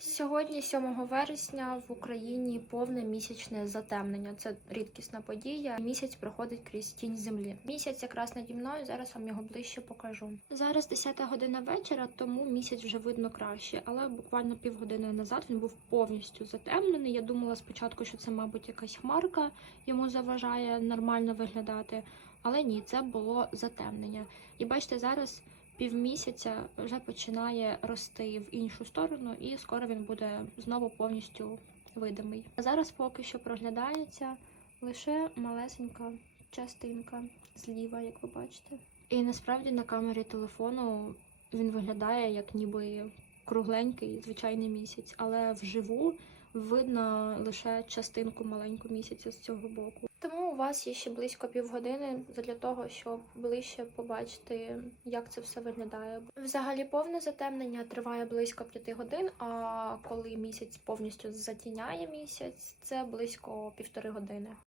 Сьогодні, 7 вересня, в Україні повне місячне затемнення. Це рідкісна подія. Місяць проходить крізь тінь землі. Місяць якраз наді мною. Зараз вам його ближче покажу. Зараз 10 година вечора, тому місяць вже видно краще. Але буквально півгодини назад він був повністю затемнений. Я думала спочатку, що це, мабуть, якась хмарка йому заважає нормально виглядати. Але ні, це було затемнення. І бачите, зараз півмісяця вже починає рости в іншу сторону, і скоро він буде знову повністю видимий. А зараз поки що проглядається лише малесенька частинка зліва, як ви бачите. І насправді на камері телефону він виглядає як ніби кругленький звичайний місяць, але вживу видно лише частинку маленьку місяця з цього боку. Тому у вас є ще близько півгодини для того, щоб ближче побачити, як це все виглядає. Взагалі, повне затемнення триває близько п'яти годин. А коли місяць повністю затіняє місяць, це близько півтори години.